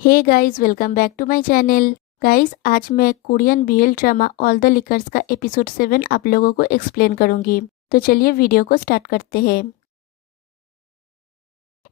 Hey guys, welcome back to my channel. Guys, आज मैं Korean BL drama all the liars का episode 7 आप लोगों को एक्सप्लेन करूंगी। तो चलिए वीडियो को स्टार्ट करते हैं।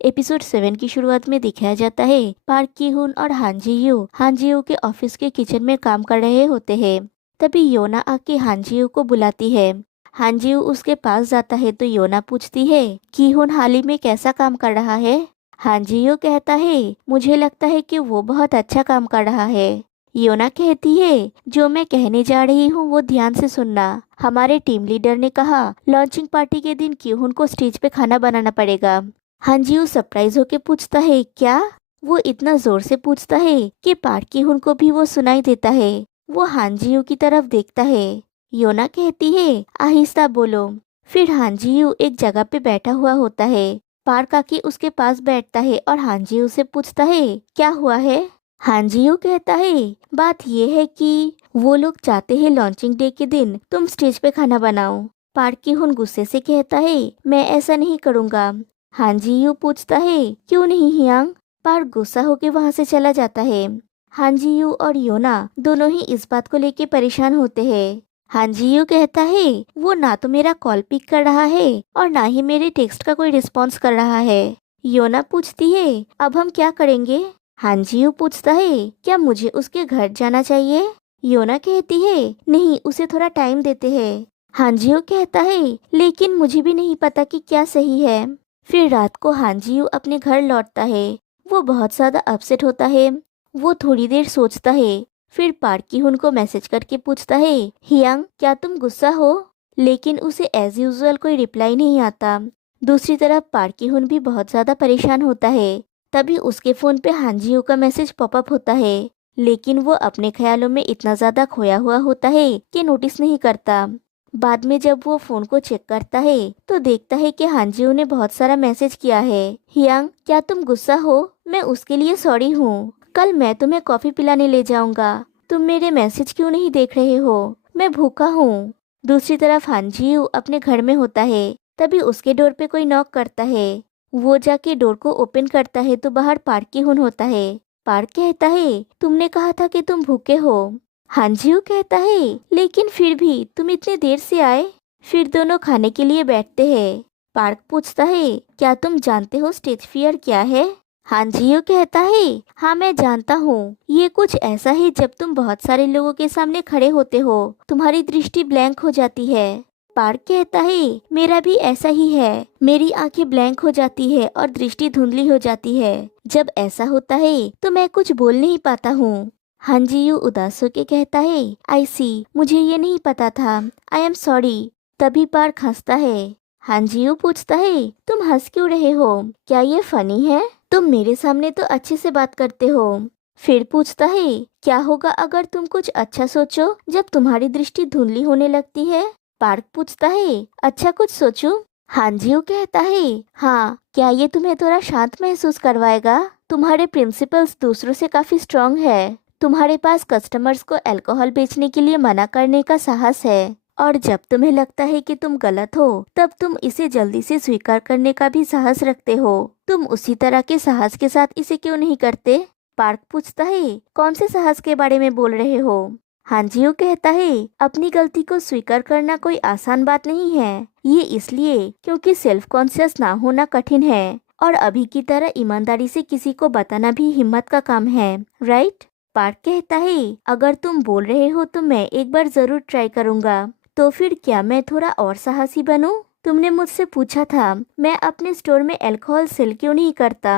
एपिसोड 7 की शुरुआत में दिखाया जाता है पार्क की हुन और हान जी यू के ऑफिस के किचन में काम कर रहे होते हैं। तभी योना आके हान जी यू को बुलाती है। हान जी यू उसके पास जाता है तो योना पूछती है कि हुन हाल ही में कैसा काम कर रहा है। हान जी यू कहता है मुझे लगता है कि वो बहुत अच्छा काम कर रहा है। योना कहती है जो मैं कहने जा रही हूँ वो ध्यान से सुनना। हमारे टीम लीडर ने कहा लॉन्चिंग पार्टी के दिन क्यों को स्टेज पे खाना बनाना पड़ेगा। हांजियो सरप्राइज होके पूछता है क्या। वो इतना जोर से पूछता है कि पार्की हुन को भी वो सुनाई देता है। वो हांजियो की तरफ देखता है। योना कहती है आहिस्ता बोलो। फिर हांजियो एक जगह पे बैठा हुआ होता है। पार्क आके उसके पास बैठता है और हांजियो से पूछता है क्या हुआ है। हांजियो कहता है बात ये है कि वो लोग चाहते हैं लॉन्चिंग डे के दिन तुम स्टेज पे खाना बनाओ। पार्की हुन गुस्से से कहता है मैं ऐसा नहीं करूँगा। हांजियो पूछता है क्यों नहीं हियांग। पार्क गुस्सा होके वहाँ से चला जाता है। हांजियो और योना दोनों ही इस बात को लेके परेशान होते हैं। हांजियो कहता है वो ना तो मेरा कॉल पिक कर रहा है और ना ही मेरे टेक्स्ट का कोई रिस्पॉन्स कर रहा है। योना पूछती है अब हम क्या करेंगे। हांजियो पूछता है क्या मुझे उसके घर जाना चाहिए। योना कहती है नहीं, उसे थोड़ा टाइम देते हैं। हांजियो कहता है लेकिन मुझे भी नहीं पता कि क्या सही है। फिर रात को हांजियो अपने घर लौटता है। वो बहुत ज्यादा अपसेट होता है। वो थोड़ी देर सोचता है। फिर पार्की हुन को मैसेज करके पूछता है हियांग क्या तुम गुस्सा हो। लेकिन उसे एज यूजुअल कोई रिप्लाई नहीं आता। दूसरी तरफ पार्की हुन भी बहुत ज्यादा परेशान होता है। तभी उसके फोन पे हांजियो का मैसेज पॉपअप होता है। लेकिन वो अपने ख्यालों में इतना ज्यादा खोया हुआ होता है कि नोटिस नहीं करता। बाद में जब वो फोन को चेक करता है तो देखता है कि हांजियो ने बहुत सारा मैसेज किया है। हियांग क्या तुम गुस्सा हो, मैं उसके लिए सॉरी हूँ। कल मैं तुम्हें कॉफी पिलाने ले जाऊंगा। तुम मेरे मैसेज क्यों नहीं देख रहे हो, मैं भूखा हूँ। दूसरी तरफ हांजियो अपने घर में होता है। तभी उसके डोर पे कोई नॉक करता है। वो जाके डोर को ओपन करता है तो बाहर पार्की हुन होता है। पार्क कहता है तुमने कहा था कि तुम भूखे हो। हांजियो कहता है लेकिन फिर भी तुम इतने देर से आए। फिर दोनों खाने के लिए बैठते हैं। पार्क पूछता है क्या तुम जानते हो स्टेज फियर क्या है। हांजियो कहता है हाँ मैं जानता हूँ, ये कुछ ऐसा है जब तुम बहुत सारे लोगों के सामने खड़े होते हो तुम्हारी दृष्टि ब्लैंक हो जाती है। पार्क कहता है मेरा भी ऐसा ही है, मेरी आंखें ब्लैंक हो जाती है और दृष्टि धुंधली हो जाती है। जब ऐसा होता है तो मैं कुछ बोल नहीं पाता हूँ। हांजियो उदास होके कहता है आई सी, मुझे ये नहीं पता था, आई एम सॉरी। तभी पार्क हंसता है। हांजियो पूछता है तुम हंस क्यों रहे हो, क्या ये फनी है। तुम मेरे सामने तो अच्छे से बात करते हो। फिर पूछता है क्या होगा अगर तुम कुछ अच्छा सोचो जब तुम्हारी दृष्टि धुंधली होने लगती है। पार्क पूछता है अच्छा कुछ सोचूं। हांजियो कहता है हाँ, क्या ये तुम्हें थोड़ा शांत महसूस करवाएगा। तुम्हारे प्रिंसिपल्स दूसरों से काफी स्ट्रांग है। तुम्हारे पास कस्टमर्स को अल्कोहल बेचने के लिए मना करने का साहस है। और जब तुम्हें लगता है कि तुम गलत हो तब तुम इसे जल्दी से स्वीकार करने का भी साहस रखते हो। तुम उसी तरह के साहस के साथ इसे क्यों नहीं करते। पार्क पूछता है कौन से साहस के बारे में बोल रहे हो। हांजियो कहता है अपनी गलती को स्वीकार करना कोई आसान बात नहीं है। ये इसलिए क्योंकि सेल्फ कॉन्शियस ना होना कठिन है और अभी की तरह ईमानदारी से किसी को बताना भी हिम्मत का काम है, राइट। पार्क कहता है अगर तुम बोल रहे हो तो मैं एक बार जरूर ट्राई करूंगा। तो फिर क्या मैं थोड़ा और साहसी बनूं? तुमने मुझसे पूछा था मैं अपने स्टोर में अल्कोहल सेल क्यों नहीं करता।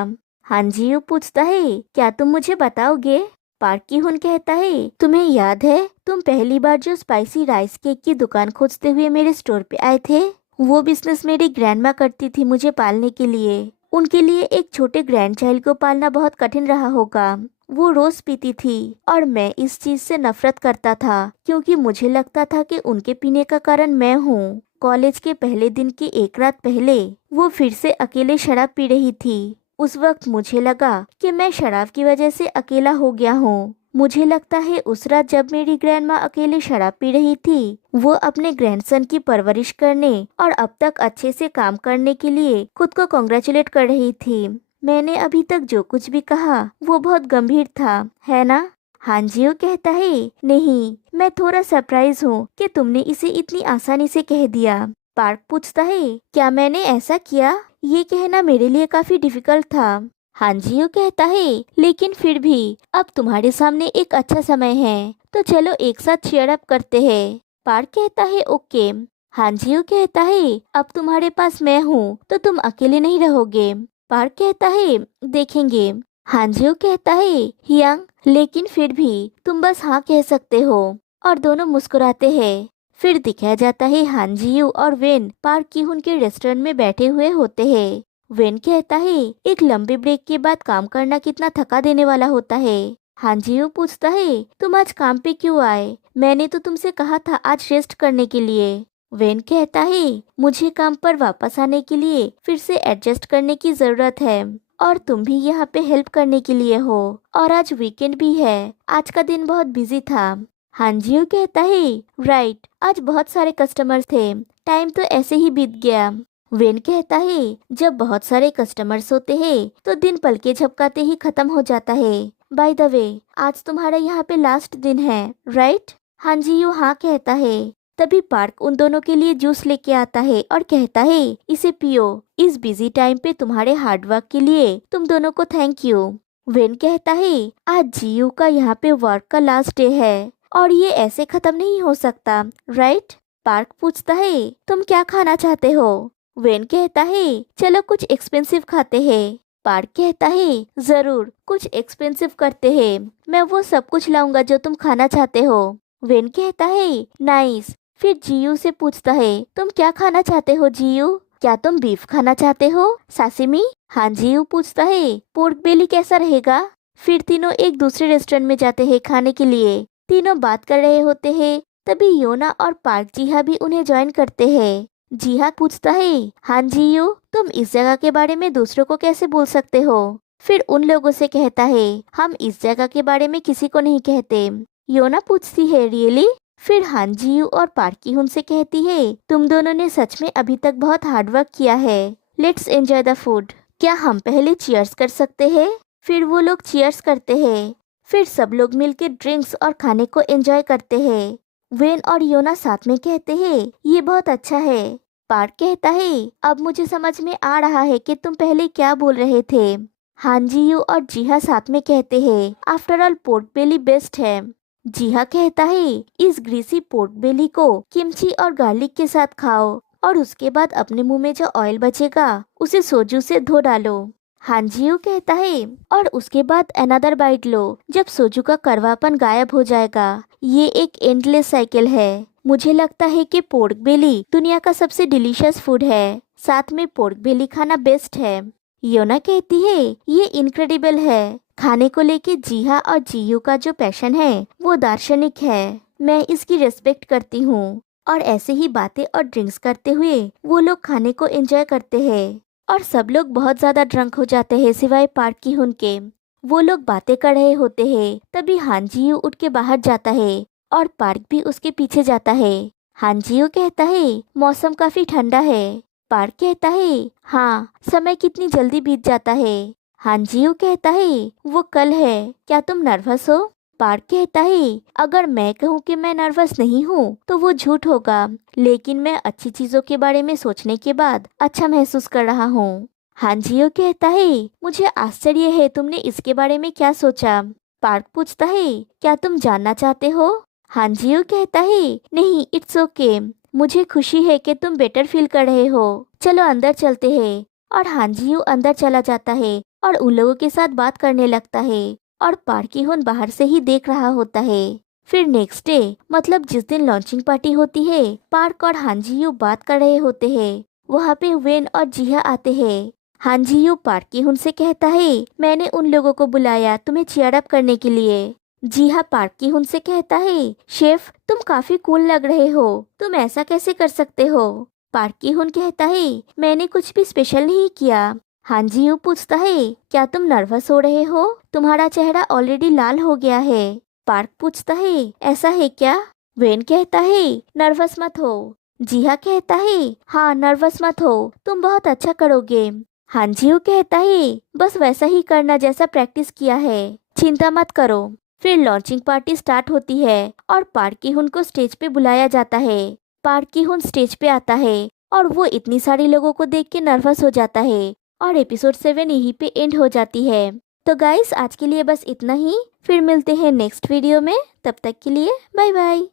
हांजियो पूछता है क्या तुम मुझे बताओगे। पार्की हुन कहता है तुम्हें याद है तुम पहली बार जो स्पाइसी राइस केक की दुकान खोजते हुए मेरे स्टोर पे आए थे। वो बिजनेस मेरी ग्रैंडमा करती थी मुझे पालने के लिए। उनके लिए एक छोटे ग्रैंड चाइल्ड को पालना बहुत कठिन रहा होगा। वो रोज पीती थी और मैं इस चीज से नफरत करता था क्योंकि मुझे लगता था कि उनके पीने का कारण मैं हूँ। कॉलेज के पहले दिन की एक रात पहले वो फिर से अकेले शराब पी रही थी। उस वक्त मुझे लगा कि मैं शराब की वजह से अकेला हो गया हूँ। मुझे लगता है उस रात जब मेरी ग्रैंडमा अकेले शराब पी रही थी वो अपने ग्रैंडसन की परवरिश करने और अब तक अच्छे से काम करने के लिए खुद को कॉन्ग्रेचुलेट कर रही थी। मैंने अभी तक जो कुछ भी कहा वो बहुत गंभीर था, है ना? हांजियो कहता है, नहीं, मैं थोड़ा सरप्राइज हूँ कि तुमने इसे इतनी आसानी से कह दिया। पार्क पूछता है, क्या मैंने ऐसा किया? ये कहना मेरे लिए काफी डिफिकल्ट था। हांजियो कहता है, लेकिन फिर भी अब तुम्हारे सामने एक अच्छा समय है, तो चलो एक साथ चीयर अप करते हैं। पार्क कहता है, ओके। हांजियो कहता है, अब तुम्हारे पास मैं हूँ तो तुम अकेले नहीं रहोगे। पार्क कहता है, देखेंगे। हांजियो कहता है, हियांग, लेकिन फिर भी तुम बस हाँ कह सकते हो। और दोनों मुस्कुराते हैं। फिर दिखाया जाता है हांजियो और वेन पार्क की उनके रेस्टोरेंट में बैठे हुए होते हैं। वेन कहता है, एक लंबे ब्रेक के बाद काम करना कितना थका देने वाला होता है। हांजियो पूछता है, तुम आज काम पे क्यों आए? मैंने तो तुमसे कहा था आज रेस्ट करने के लिए। वेन कहता है, मुझे काम पर वापस आने के लिए फिर से एडजस्ट करने की जरूरत है, और तुम भी यहाँ पे हेल्प करने के लिए हो, और आज वीकेंड भी है। आज का दिन बहुत बिजी था। हांजियो कहता है, राइट, आज बहुत सारे कस्टमर्स थे, टाइम तो ऐसे ही बीत गया। वेन कहता है, जब बहुत सारे कस्टमर्स होते हैं तो दिन पलके झपकाते ही खत्म हो जाता है। बाय द वे, आज तुम्हारा यहाँ पे लास्ट दिन है, राइट? हांजियो हाँ कहता है। तभी पार्क उन दोनों के लिए जूस लेके आता है और कहता है, इसे पियो। इस बिजी टाइम पे तुम्हारे हार्डवर्क के लिए तुम दोनों को थैंक यू। वेन कहता है, आज जीयू का यहाँ पे वर्क का लास्ट डे है, और ये ऐसे खत्म नहीं हो सकता, राइट? पार्क पूछता है, तुम क्या खाना चाहते हो? वेन कहता है, चलो कुछ एक्सपेंसिव खाते हैं। पार्क कहता है, जरूर, कुछ एक्सपेंसिव करते हैं। मैं वो सब कुछ लाऊंगा जो तुम खाना चाहते हो। वेन कहता है, नाइस। फिर जीयू से पूछता है, तुम क्या खाना चाहते हो जीयू? क्या तुम बीफ खाना चाहते हो, सासिमी? हाँ, जीयू पूछता है, पोर्क बेली कैसा रहेगा? फिर तीनों एक दूसरे रेस्टोरेंट में जाते हैं खाने के लिए। तीनों बात कर रहे होते हैं। तभी योना और पार्क जीहा भी उन्हें ज्वाइन करते हैं। जीहा पूछता है, हाँ जीयू, तुम इस जगह के बारे में दूसरों को कैसे बोल सकते हो? फिर उन लोगों से कहता है, हम इस जगह के बारे में किसी को नहीं कहते। योना पूछती है, रियली? फिर हान जीयू और पार्की उनसे कहती है, तुम दोनों ने सच में अभी तक बहुत हार्डवर्क किया है। Let's enjoy the food. क्या हम पहले चीयर्स कर सकते हैं? फिर वो लोग चीयर्स करते हैं। फिर सब लोग मिलकर ड्रिंक्स और खाने को एंजॉय करते हैं। वेन और योना साथ में कहते हैं, ये बहुत अच्छा है। पार्क कहता है, अब मुझे समझ में आ रहा है कि तुम पहले क्या बोल रहे थे। हान जीयू और जीहा साथ में कहते हैं, आफ्टर ऑल पोर्क बेली बेस्ट है। जीहा कहता है, इस ग्रीसी पोर्क बेली को किमची और गार्लिक के साथ खाओ, और उसके बाद अपने मुंह में जो ऑयल बचेगा उसे सोजू से धो डालो। हांजियो कहता है, और उसके बाद अनदर बाइट लो, जब सोजू का कड़वापन गायब हो जाएगा। ये एक एंडलेस साइकिल है। मुझे लगता है कि पोर्क बेली दुनिया का सबसे डिलीशियस फूड है। साथ में पोर्क बेली खाना बेस्ट है। योना कहती है, ये इनक्रेडिबल है। खाने को लेके जीहा और जीयू का जो पैशन है वो दार्शनिक है। मैं इसकी रिस्पेक्ट करती हूँ। और ऐसे ही बातें और ड्रिंक्स करते हुए वो लोग खाने को एंजॉय करते हैं। और सब लोग बहुत ज्यादा ड्रंक हो जाते हैं सिवाय पार्क की हुन के। वो लोग बातें कर रहे होते हैं। तभी हांजियो उठ के बाहर जाता है और पार्क भी उसके पीछे जाता है। हांजियो कहता है, मौसम काफी ठंडा है। पार्क कहता है, हाँ, समय कितनी जल्दी बीत जाता है। हांजियो कहता है, वो कल है, क्या तुम नर्वस हो? पार्क कहता है, अगर मैं कहूँ कि मैं नर्वस नहीं हूँ तो वो झूठ होगा, लेकिन मैं अच्छी चीजों के बारे में सोचने के बाद अच्छा महसूस कर रहा हूँ। हांजियो कहता है, मुझे आश्चर्य है तुमने इसके बारे में क्या सोचा। पार्क पूछता है, क्या तुम जानना चाहते हो? हांजियो कहता है, नहीं, इट्स ओके। मुझे खुशी है कि तुम बेटर फील कर रहे हो। चलो अंदर चलते हैं। और हांजियो अंदर चला जाता है और उन लोगों के साथ बात करने लगता है। और पार्की हुन बाहर से ही देख रहा होता है। फिर नेक्स्ट डे, मतलब जिस दिन लॉन्चिंग पार्टी होती है, पार्क और हांजियो बात कर रहे होते हैं। वहाँ पे वेन और जीहा आते हैं। हांजियो पार्की हुन से कहता है, मैंने उन लोगों को बुलाया तुम्हें चीयर अप करने के लिए। जीहा पार्की हुन से कहता है, शेफ, तुम काफी कूल लग रहे हो, तुम ऐसा कैसे कर सकते हो? पार्की हुन कहता है, मैंने कुछ भी स्पेशल नहीं किया। हांजियो पूछता है, क्या तुम नर्वस हो रहे हो? तुम्हारा चेहरा ऑलरेडी लाल हो गया है। पार्क पूछता है, ऐसा है क्या? वेन कहता है, नर्वस मत हो। जीहा कहता है, हाँ, नर्वस मत हो, तुम बहुत अच्छा करोगे। हांजियो कहता है बस वैसा ही करना जैसा प्रैक्टिस किया है, चिंता मत करो। फिर लॉन्चिंग पार्टी स्टार्ट होती है और पार्क की हुन को स्टेज पे बुलाया जाता है। पार्क की हुन स्टेज पे आता है और वो इतनी सारी लोगों को देख के नर्वस हो जाता है और एपिसोड 7 यहीं पे एंड हो जाती है। तो गाइस आज के लिए बस इतना ही, फिर मिलते हैं नेक्स्ट वीडियो में। तब तक के लिए बाय बाय।